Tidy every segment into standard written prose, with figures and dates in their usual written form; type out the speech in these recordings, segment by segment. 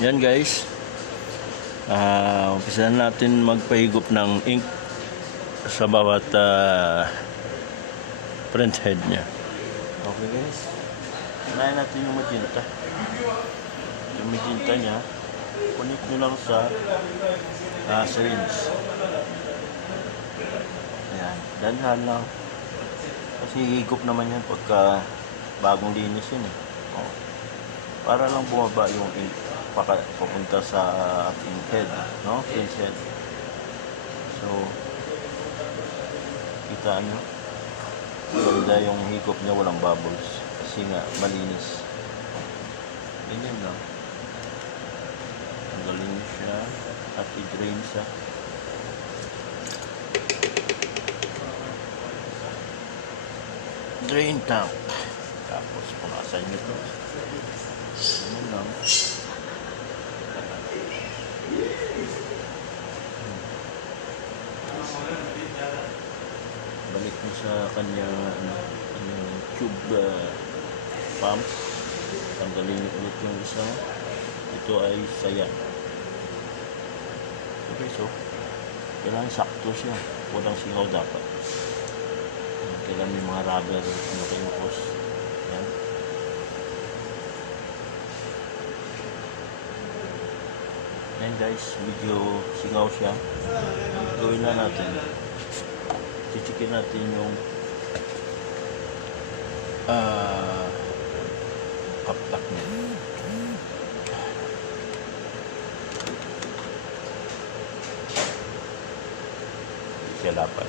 Yan guys, umpisahan natin magpahigop ng ink sa bawat print head niya. Okay guys, unahin natin yung magenta. Yung magenta niya, connect nyo lang sa syringe. Ayan, danhan lang. Kasi higop naman yan pagka bagong linis yun eh. Oh. Para lang bumaba yung ink papunta sa ating head, no? Print head. So, kita nyo, ganda yung higop niya, walang bubbles. Kasi nga, malinis. Ganyan lang. Tanggalin nyo siya at i-drain sa drain tank. Tapos, punasan nyo ito. Ganyan lang. Balik mo sa kanyang tube pump. Tanggalin ulit yung isa. Ito ay sayan. Okay, so kailangan sakto siya. Walang singaw dapat. Kailangan may mga rubber na kayong hose. Yan. Yan guys, medyo singaw siya. Gawin na natin. Chichikin natin yung kaplak niya. Siya dapat.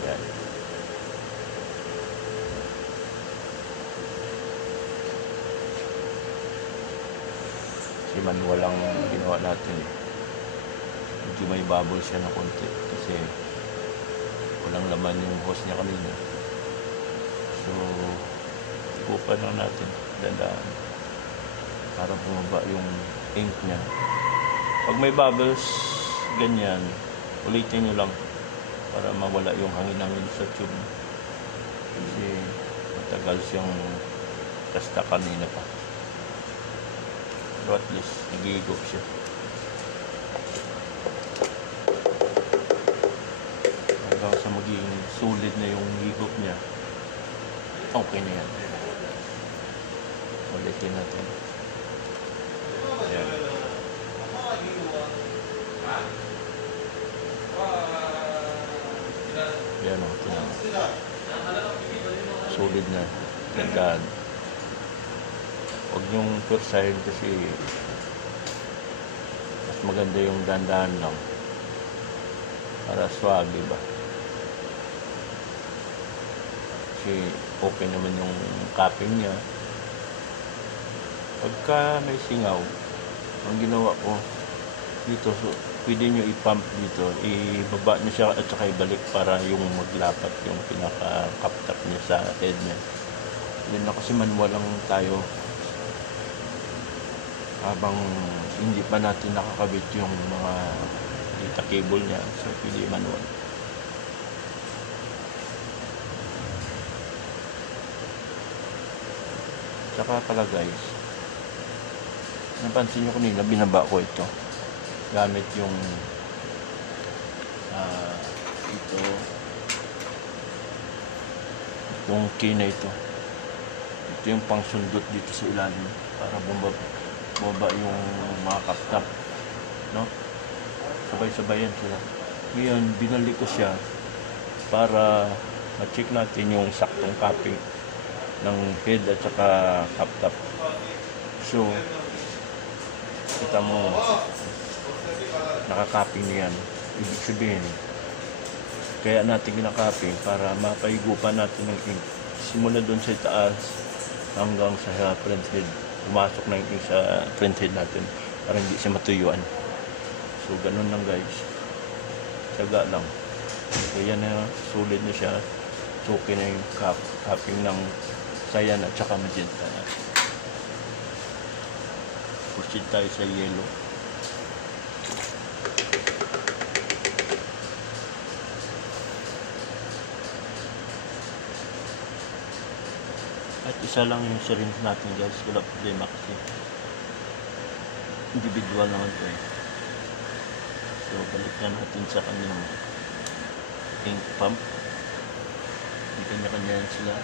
Yan. Si manual lang ginawa natin. Medyo may bubble siya na konti kasi walang laman yung hose niya kanina. So, ikupan lang natin dandaan para bumaba yung ink niya. Pag may bubbles ganyan, ulitin nyo lang para mawala yung hangin-hangin sa tube. Kasi matagal siyang kasta kanina pa. Pero at least nag-iigop siya. Hanggang sa maging solid na yung higop niya, okay na yan. Ulitin natin. Ayan. Ayan o, tinan. Solid na. Gandaan. Huwag yung persahin kasi mas maganda yung dandahan lang para swabe ba. Kasi okay naman yung cupping niya. Pagka may singaw, ang ginawa ko dito, so, pwede nyo i-pump dito, ibaba nyo siya at saka ibalik para yung maglapat yung pinaka-cap-top niya sa head niya. Yun na kasi manual lang tayo habang hindi pa natin nakakabit yung mga data cable niya, so pwede manual. Saka pala guys, napansin nyo kanina binaba ko ito gamit yung itong key na ito yung pangsundot dito sa ilalim para bumaba yung mga kaptap, no? Sabay-sabayan sila. Ngayon, binalik ko siya para ma-check natin yung saktong cupping ng head at saka kaptap. So, kita mo, nakakapping niyan. Ibig sabihin, kaya natin kinakapping para mapahigupan natin ng ink. Simula doon sa taas hanggang sa print head. Pumasok na yung sa print head natin para hindi siya matuyuan. So, ganun lang guys. Tsaga lang. So, yan na, solid na siya. So, okay na yung cupping ng sayan at saka magenta. Proceed tayo sa yellow. At isa lang yung syringe natin guys, wala problema kasi individual naman to eh. So balik na natin sa kanyang ink pump. May kanya-kanya yan sila.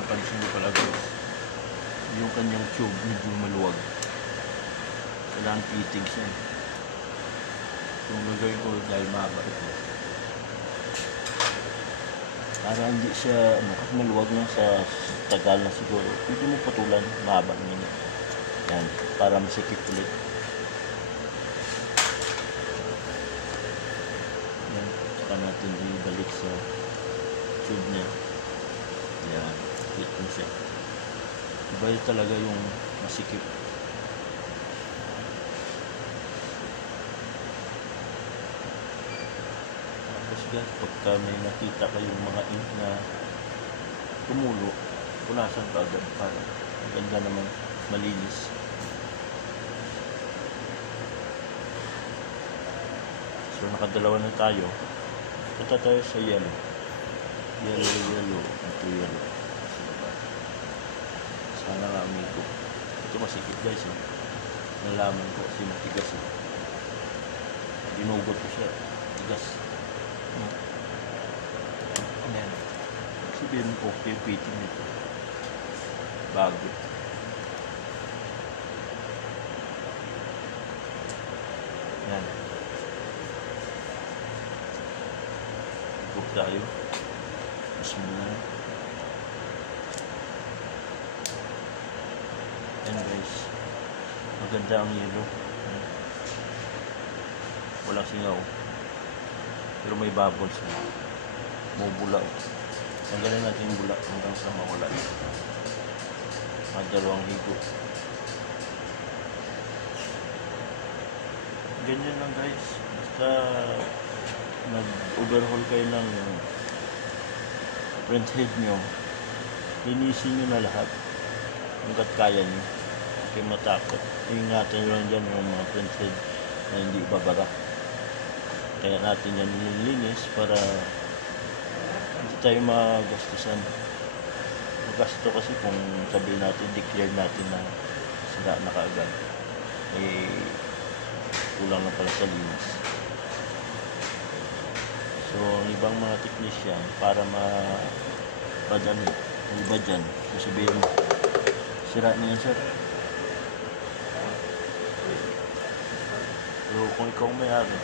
Napansin ko pala guys, yung kanyang tube medyo maluwag. Kailangan fitting siya. Yung gagawin ko dahil mahaba ito, para hindi siya, kasi maluwag na sa tagal na siguro, pwede mo patulan, mahaba naman yan, para masikip ulit. Yan, saka natin ibalik sa tube niya. Yan, hit mo siya. Iba talaga yung masikip. Guys, pagka may nakita kayong mga ink na tumulo, punasan ka agad para maganda naman, malinis. So nakadalawa na tayo. Punta tayo sa yellow. Yellow. Ito yellow. Sana nga amigo. Ito masikip guys. Nalaman ko kasi matigas. Dinugot ko siya. Tigas. Ayan. Sabihin ko, okay, fitting nito. Bago. Ayan. Ikot tayo. Mas muna. Ayan guys. Maganda ang yellow. Walang singaw. Pero may bubbles na. Mubula. Tanggalin natin yung bula hanggang sa mawala. Dalawang higo. Ganyan lang guys. Basta nag-overhaul kayo ng print head nyo, linisin nyo na lahat hanggat kaya nyo. Huwag matakot. Ingatan nyo lang dyan yung mga print head na hindi babara. Kaya natin yan nililinis para hindi tayo magastusan. Magasto kasi kung sabihin natin, declare natin na sila na kaagad, eh kulang na pala sa linis. So ang ibang mga technician, para mapadali, ang iba dyan, sabihin mo, sira na yan sir. Pero kung ikaw may-ari,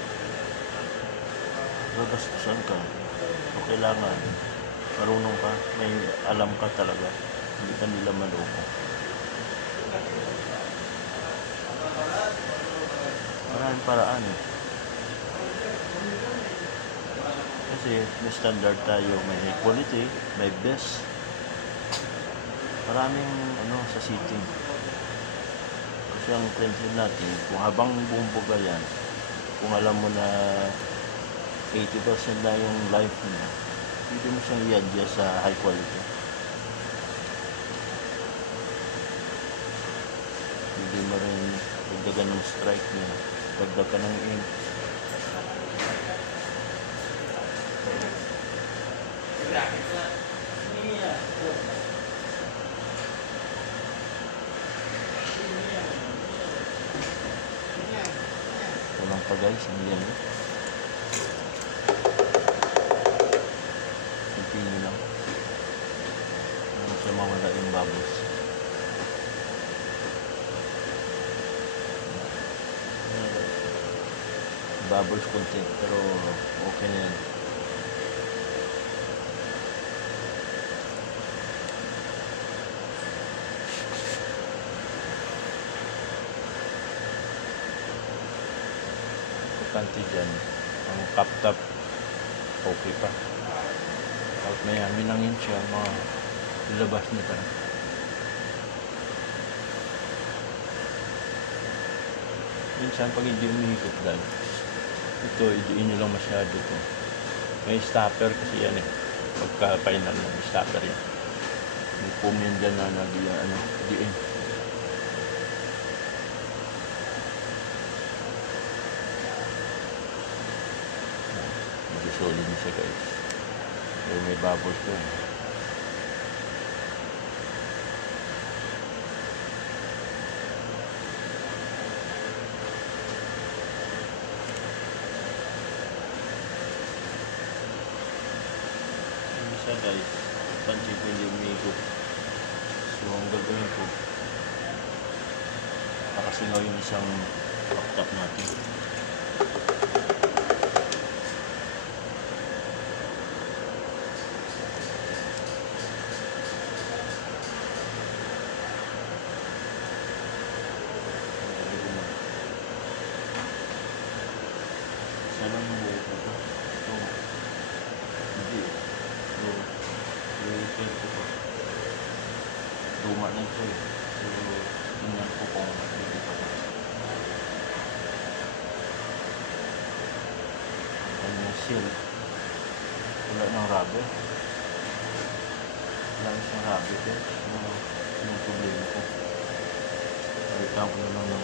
gagastusan ka, so kailangan marunong ka, may alam ka talaga, hindi ka nila maloko. Maraming paraan eh. Kasi may standard tayo, may quality, may best. Maraming sa seating. Kasi ang pencil natin, kung habang bumbuga yan, kung alam mo na 80% na yung life niya, pwede mo siyang i-adjust sa high quality. Pwede mo rin dagdagan ng strike niya, dagdagan ng ink. Ito lang pa guys, ang yan. Continue lang. Ano siya mawala yung bubbles. Bubbles konti, pero okay na yan. Importante dyan, ang cup top, okay pa. Kahit mayamin lang yun siya, ilabas niya pa. Minsan pag hindi umihikot dahil, ito, idiin nyo lang masyado ito. May stopper kasi yan eh. Pagka final na, may stopper yan. May foam yan dyan na idiin. Medyo solid na siya guys. Pero may bubbles to eh. Yung isa guys, pansin ko hindi umiikot. So ang gagawin ko, nakasingaw yung isang paktap natin. Sana mo buo ko ito. Ito. Hindi. Ito. I-repair ko ito. Luma na ito eh. So, tingnan ko kung hindi pa ito. Ang seal. Wala ng rubber. Wala siyang rubber eh. So, yung problema ko. Palitan ko na lang ng